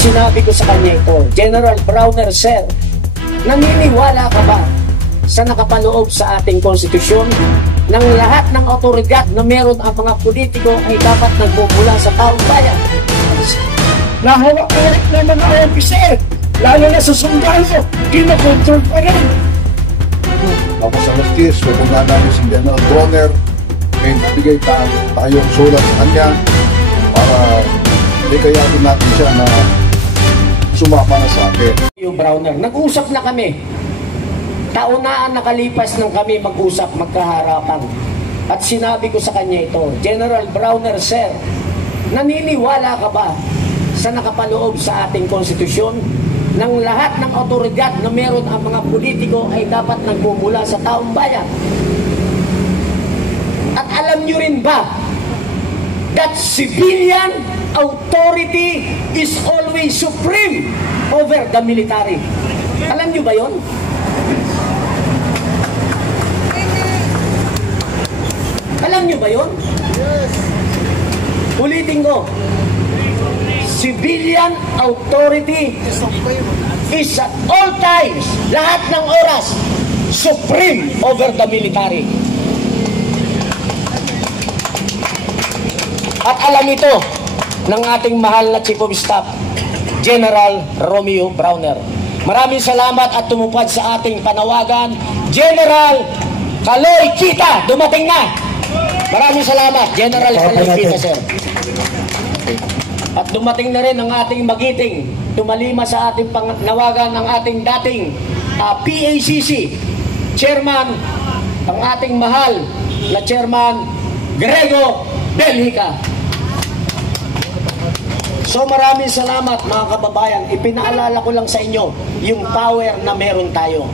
sinabi ko sa kanya ito, General Browner, sir, naniniwala ka ba sa nakapaloob sa ating konstitusyon ng lahat ng otoridad na meron ang mga politiko ay dapat nagmumula sa taong bayan? Nahawak-hawak na mga officer, lalo na sa sundalo, kinokontrol pa rin. Tapos sa Lastis, pupunta namin si General Browner, may bigay tayong sulat sa kanya para ikayatin natin siya na sumama na sa atin. Yung Browner, nag-usap na kami. Taon-naan nakalipas ng kami mag-usap, magkaharapan. At sinabi ko sa kanya ito, General Browner, sir, naniniwala ka ba sa nakapaloob sa ating konstitusyon ng lahat ng otoridad na meron ang mga politiko ay dapat nagmumula sa taong bayan? At alam nyo rin ba that civilian authority is always supreme over the military? Alam nyo ba yon? Alam nyo ba yon? Yes. Ulitin ko. Civilian authority is at all times, lahat ng oras, supreme over the military. At alam ito ng ating mahal na Chief of Staff, General Romeo Browner. Maraming salamat at tumupad sa ating panawagan. General Kaloy Kita, dumating na! Maraming salamat, General Kaloy Kita, sir. At dumating na rin ang ating magiting, tumalima sa ating panawagan ng ating dating PACC Chairman, ang ating mahal na Chairman Grego Belhica. So maraming salamat mga kababayan. Ipinaalala ko lang sa inyo yung power na meron tayo.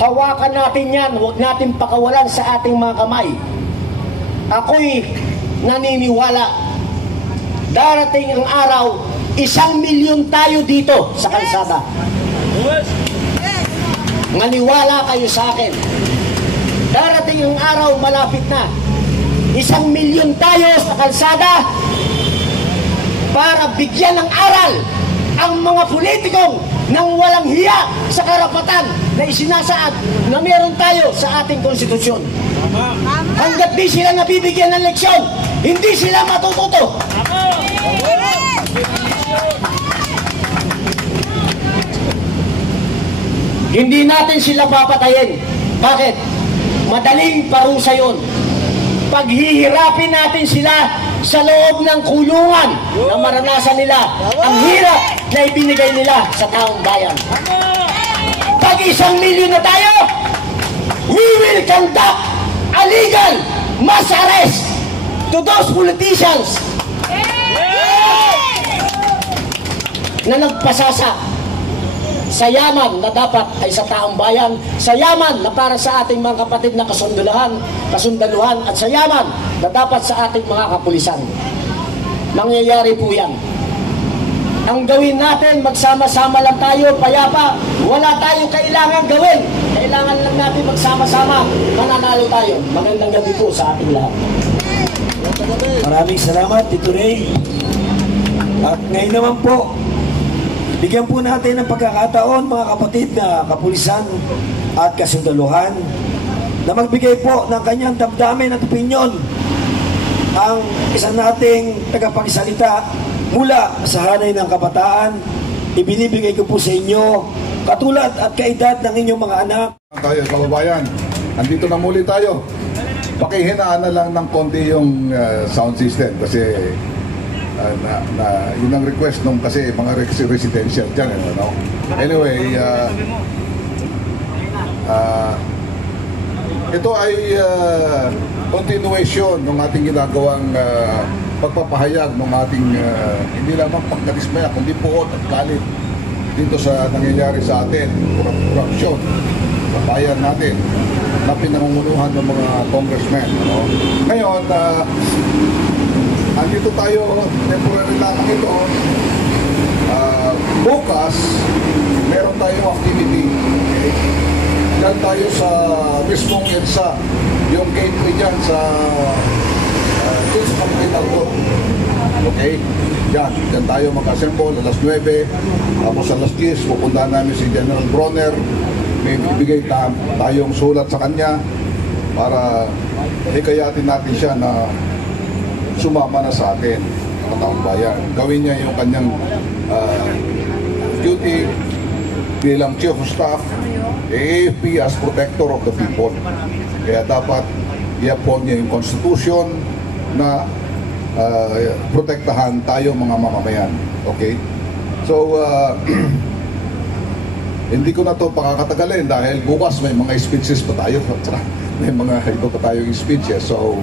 Hawakan natin yan, huwag natin pakawalan sa ating mga kamay. Ako'y naniniwala darating ang araw, 1,000,000 tayo dito sa kalsada. Maniwala kayo sa akin. Darating ang araw, malapit na. 1,000,000 tayo sa kalsada para bigyan ng aral ang mga politikong nang walang hiya sa karapatan na isinasaad na meron tayo sa ating konstitusyon. Hanggat di sila nabibigyan ng leksyon, hindi sila matututo. Hindi natin sila papatayin. Bakit? Madaling parusa yun. Paghihirapin natin sila sa loob ng kulungan na maranasan nila ang hirap na ibinigay nila sa taong bayan. Pag 1,000,000 na tayo, we will conduct a legal mass arrest to those politicians na nagpasasa sa yaman na dapat ay sa taong bayan, sa yaman na para sa ating mga kapatid na kasundaluhan at sa yaman na dapat sa ating mga kapulisan. Mangyayari po yan. Ang gawin natin, magsama-sama lang tayo, payapa. Wala tayo kailangan gawin. Kailangan lang natin magsama-sama. Mananalo tayo. Magandang gabi po sa ating lahat. Maraming salamat, Tito Ray. At ngayon naman po, bigyan po natin ng pagkakataon mga kapatid na kapulisan at kasundaluhan na magbigay po ng kanyang damdamin at opinyon. Ang isa nating tagapagsalita mula sa hanay ng kabataan, ibinibigay ko po sa inyo katulad at kaedad ng inyong mga anak. Tayo kababayan, andito na muli tayo. Pakihinaan na lang ng konti yung sound system kasi yun ang request nung kasi mga residential dyan, no? Anyway, ito ay continuation ng ating ginagawang pagpapahayag ng ating hindi lamang pagkadismaya kundi puot at galit dito sa nangyayari sa atin, korupsyon sa bayan natin na pinangunguluhan ng mga congressmen, no? Ngayon, andito tayo, temporary lamang ito. Bukas, meron tayong activity. Okay? Diyan tayo sa mismong EDSA, yung gateway dyan sa doon sa capital doon. Okay? Yan tayo mag-assemble alas 9. Tapos alas 10, pupuntahan namin si General Bronner. May bibigay tayong sulat sa kanya para hikayatin natin siya na sumama na sa atin, mga taong bayan. Gawin niya yung kanyang duty bilang Chief of Staff, AFP as Protector of the People. Kaya dapat i-uphold niya yung Constitution na protektahan tayo mga mamamayan. Okay? So, hindi ko na to pakakatagalin dahil bukas may mga speeches pa tayo. May mga iba pa tayong speeches. So,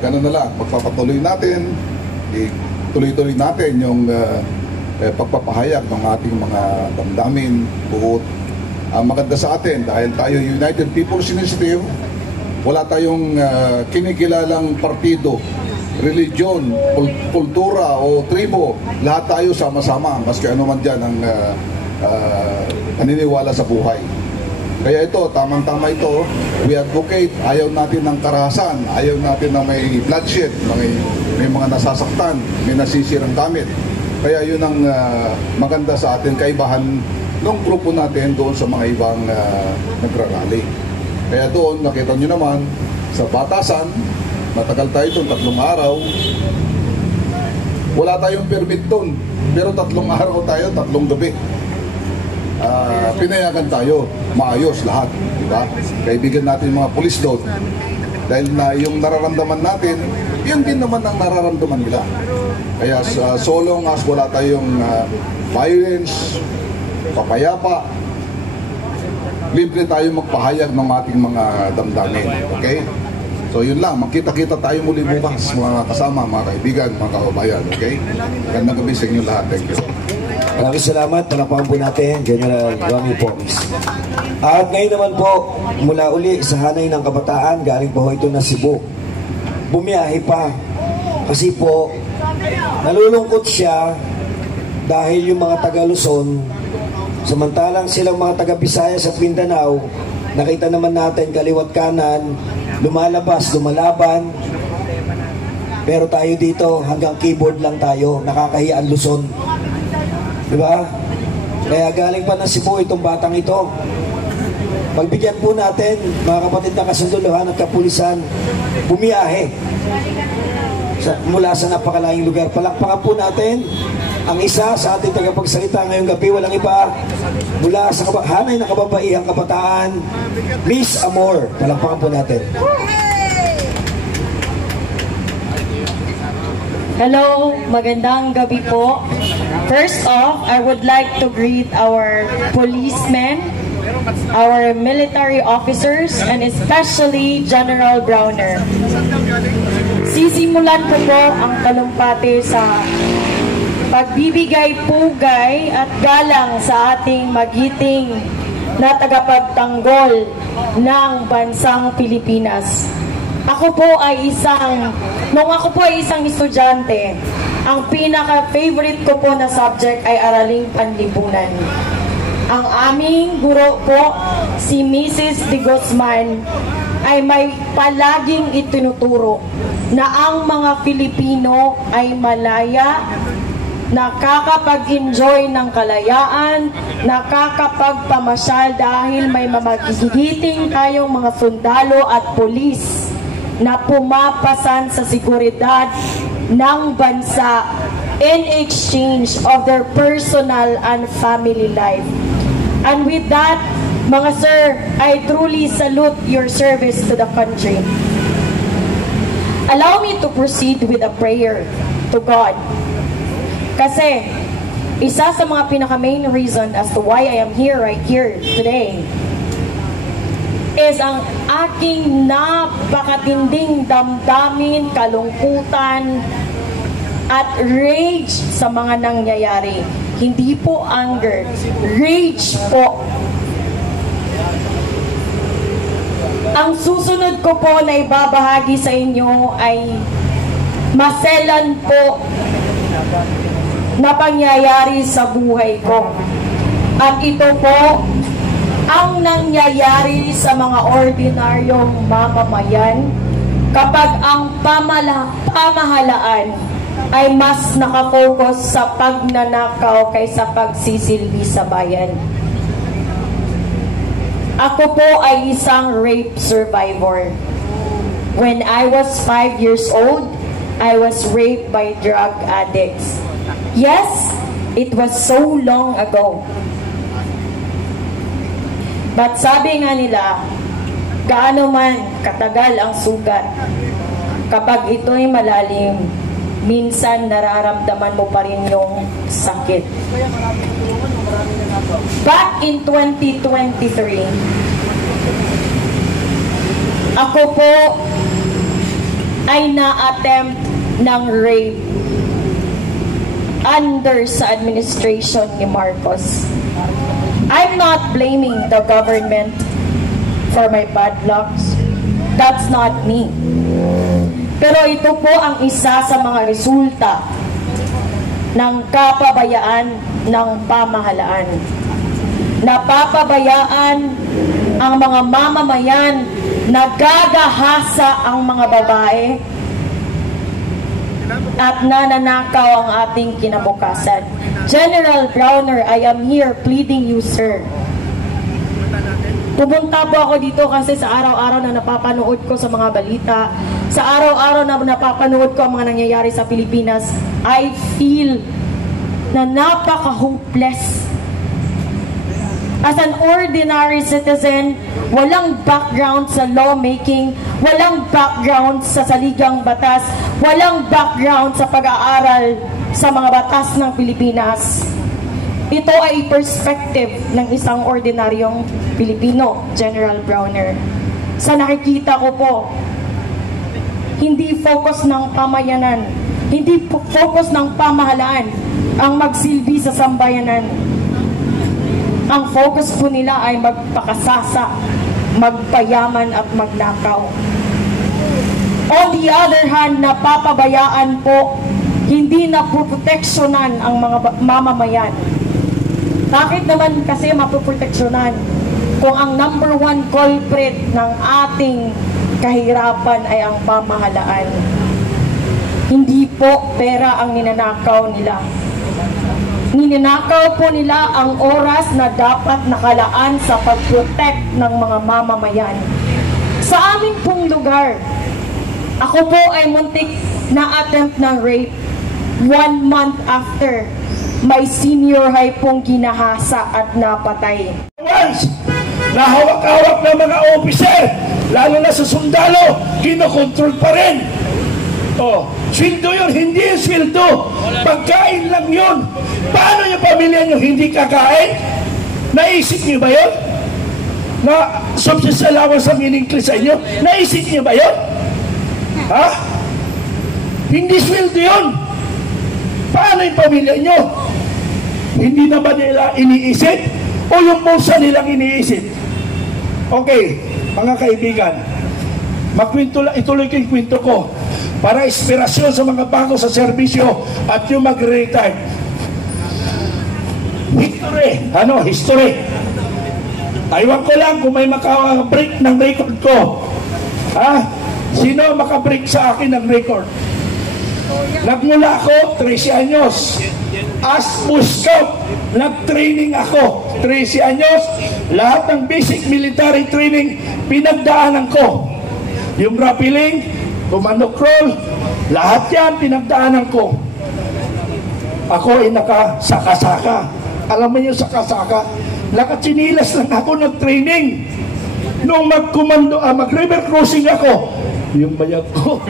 ganun na lang. Pagpapatuloy natin, tuloy-tuloy natin yung pagpapahayag ng ating mga damdamin, buot. Ang maganda sa atin dahil tayo United People's Initiative, wala tayong kinikilalang partido, religion, kultura o tribo. Lahat tayo sama-sama, maski ano man dyan ang paniniwala sa buhay. Kaya ito, tamang-tama ito, we advocate, ayaw natin ng karahasan, ayaw natin na may bloodshed, may mga nasasaktan, may nasisirang gamit. Kaya yun ang maganda sa atin, kaibahan ng grupo natin doon sa mga ibang nagrarally. Kaya doon, nakita nyo naman, sa batasan, matagal tayo doon, 3 araw, wala tayong permit doon, pero 3 araw tayo, 3 gabi. Pinayagan tayo, maayos lahat, di ba? Kaibigan natin mga pulis doon. Dahil na yung nararamdaman natin, yun din naman ang nararamdaman nila. Kaya so long as wala tayong violence, papayapa, libre tayo magpahayag ng ating mga damdamin. Okay? So yun lang, magkita-kita tayo muli bukas, mga kasama, mga kaibigan, mga kababayan. Okay? Magandang gabi sa inyo lahat. Thank you. Maraming salamat. Palakpakan po natin, General Romy Pomis. At ngayon naman po, mula uli sa Hanay ng Kabataan, galing po ito na Cebu. Bumiyahe pa. Kasi po, nalulungkot siya dahil yung mga taga Luzon, samantalang silang mga taga Bisaya sa Mindanao, nakita naman natin kaliwat kanan, lumalabas, lumalaban. Pero tayo dito, hanggang keyboard lang tayo, nakakahiya ang Luzon. Diba? Kaya galing pa ng Cebu itong batang ito. Pagbigyan po natin, mga kapatid na kasunduluhan at kapulisan, bumiyahe mula sa napakalayong lugar. Palakpakan po natin ang isa sa ating tagapagsalita ngayong gabi, walang iba, mula sa Hanay ng Kababaihang Kabataan, Miss Amor. Palakpakan po natin. Hello, magandang gabi po. First off, I would like to greet our policemen, our military officers, and especially General Browner. Sisimulan ko po ang talumpati sa pagbibigay pugay at galang sa ating magiting na tagapagtanggol ng bansang Pilipinas. Nung ako po ay isang estudyante, ang pinaka-favorite ko po na subject ay Araling Panlipunan. Ang aming guro po, si Mrs. De Guzman, ay may palaging itinuturo na ang mga Pilipino ay malaya, nakakapag-enjoy ng kalayaan, nakakapagpamasyal dahil may mamagigiting tayong mga sundalo at pulis na pumapasan sa seguridad ng bansa in exchange of their personal and family life. And with that, mga sir, I truly salute your service to the country. Allow me to proceed with a prayer to God. Kasi, isa sa mga pinaka-main reason as to why I am right here today is ang aking napakatinding damdamin, kalungkutan, at rage sa mga nangyayari. Hindi po anger, rage po. Ang susunod ko po na ibabahagi sa inyo ay maselan po na pangyayari sa buhay ko. At ito po ang nangyayari sa mga ordinaryong mamamayan kapag ang pamahalaan ay mas nakafocus sa pagnanakaw kaysa pagsisilbi sa bayan. Ako po ay isang rape survivor. When I was 5 years old, I was raped by drug addicts. Yes, it was so long ago. But sabi nga nila, gaano man katagal ang sugat, kapag ito'y malalim, minsan nararamdaman mo pa rin yung sakit. Back in 2023, ako po ay na-attempt ng rape under sa administration ni Marcos. I'm not blaming the government for my bad lucks. That's not me. Pero ito po ang isa sa mga resulta ng kapabayaan ng pamahalaan. Napapabayaan ang mga mamamayan, nagagahasa ang mga babae, at nananakaw ang ating kinabukasan. General Browner, I am here pleading you, sir. Pumunta po ako dito kasi sa araw-araw na napapanood ko sa mga balita, sa araw-araw na napapanood ko ang mga nangyayari sa Pilipinas, I feel na napaka-hopeless. As an ordinary citizen, walang background sa lawmaking, walang background sa saligang batas, walang background sa pag-aaral sa mga batas ng Pilipinas. Ito ay perspective ng isang ordinaryong Pilipino, General Browner. Sa nakikita ko po, hindi focus ng pamayanan, hindi focus ng pamahalaan ang magsilbi sa sambayanan. Ang focus po nila ay magpakasasa, magpayaman at magnakaw. On the other hand, napapabayaan po, hindi na poproteksyonan ang mga mamamayan. Bakit naman kasi mapoproteksyonan kung ang number one culprit ng ating kahirapan ay ang pamahalaan? Hindi po pera ang ninanakaw nila. Ninanakaw po nila ang oras na dapat nakalaan sa pag-protect ng mga mamamayan. Sa aming pong lugar, ako po ay muntik na attempt ng rape 1 month after may senior high pong ginahasa at napatay. Once na hawak-hawak ng mga officer, lalo na sa sundalo, kinokontrol pa rin. Oh, sweldo yun, hindi yung sweldo. Pagkain lang yun. Paano yung pamilya nyo hindi kakain? Naisip nyo ba yun? Na subsistence allowance ang in-increase sa inyo? Naisip nyo ba yun? Ha? Hindi sweldo yun. Paano yung pamilya nyo? Hindi na ba nila iniisip? O yung bulsa nilang iniisip? Okay, mga kaibigan, ituloy ko yung kwento ko para inspirasyon sa mga bago sa serbisyo at yung mag-retire. History. Aywan ko lang kung may maka-break ng record ko. Ha? Sino maka-break sa akin ng record? Nagmula ako 13 anyos. As Scout, nag-training ako 13 anyos. Lahat ng basic military training pinagdaanan ko. Yung rappelling, commando crawl, lahat yan pinagdaanan ko. Ako ay nakasaka-saka. Alam mo yung saka-saka? Nakatsinilas lang ako nag-training. Nung mag-river crossing ako, yung bayag ko,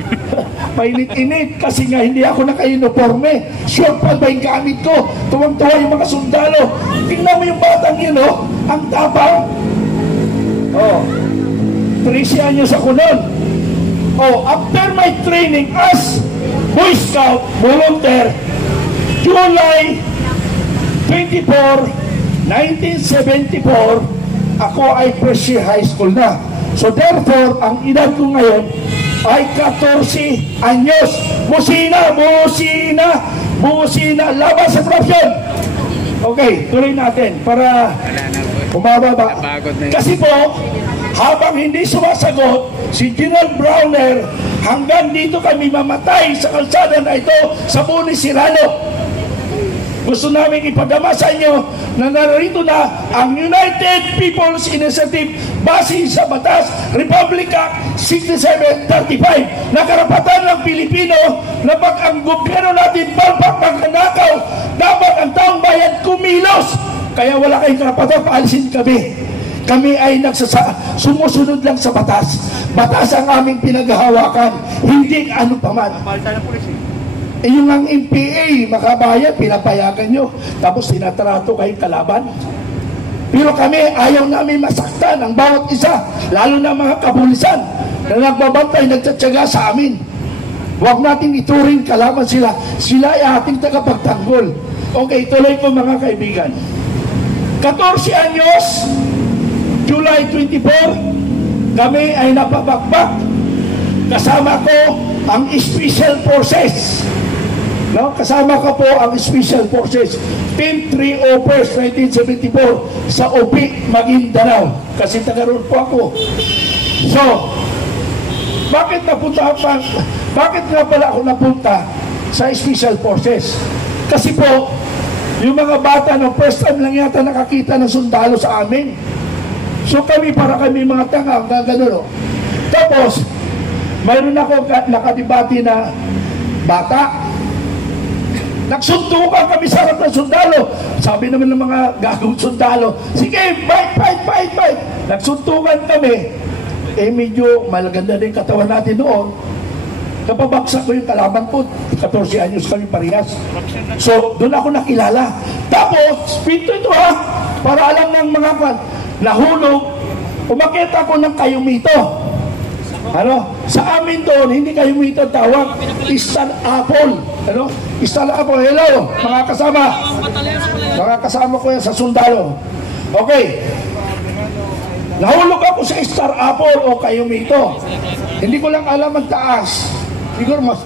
mainit-init kasi nga hindi ako naka-uniforme. Short pa ba yung gamit ko? Tuwang-tuwa yung mga sundalo. Tingnan mo yung batang yun, oh. Ang tapang. Oh, 13 anyos ako nun. Oh, after my training as Boy Scout volunteer, July 24, 1974, ako ay first year high school na. So therefore, ang edad ko ngayon ay 14 anyos. Busina! Laban sa korupsyon! Okay, tuloy natin para bumababa. Kasi po, habang hindi sumasagot si General Browner hanggang dito kami mamatay sa kalsada na ito sa Boni Sirano. Gusto namin ipadama sa inyo na narito na ang United People's Initiative base sa batas Republic Act 6735 na karapatan ng Pilipino na pag ang gobyerno natin palpak magnanakaw, dapat ang taong bayan kumilos. Kaya wala kayong karapatan, paalisin kami. Kami ay sumusunod lang sa batas. Batas ang aming pinaghahawakan, hindi ano pa man. Yung ang MPA, makabayan, pinapayagan nyo. Tapos tinatrato kayong kalaban. Pero kami, ayaw namin masaktan ang bawat isa. Lalo na mga kapulisan na nagbabantay, nagtsatsaga sa amin. Huwag natin ituring kalaban sila. Sila ay ating tagapagtanggol. Okay, tuloy ko mga kaibigan. 14 anyos, July 24, kami ay napabakbak. Kasama ko ang Special Forces. No? Kasama ko po ang Special Forces. Team 301st 1974 sa Upi, Maguindanao. Kasi taga-roon po ako. So, bakit nga pala ako napunta sa Special Forces? Kasi po, yung mga bata ng first time lang yata nakakita ng sundalo sa amin. So kami, para kami mga tanga, gano'n. Tapos, mayroon ako nakadibati na bata. Nagsuntukan kami sa harap ng sundalo. Sabi naman ng mga gagawin sundalo, sige, fight. Nagsuntukan kami. Medyo malaganda din katawan natin noon. Napabaksak ko yung kalaban ko. 14 anyos kami parehas. So, doon ako nakilala. Tapos, pinto ito para alam ng mga nahulog, umakyat ako ng kayumito. Sa amin doon, hindi kayumito tawag, Star Apple. Star Apple, hello, mga kasama. Mga kasama ko yan sa sundalo. Okay. Nahulog ako sa Star Apple o kayumito. Hindi ko lang alam ang taas. Siguro mas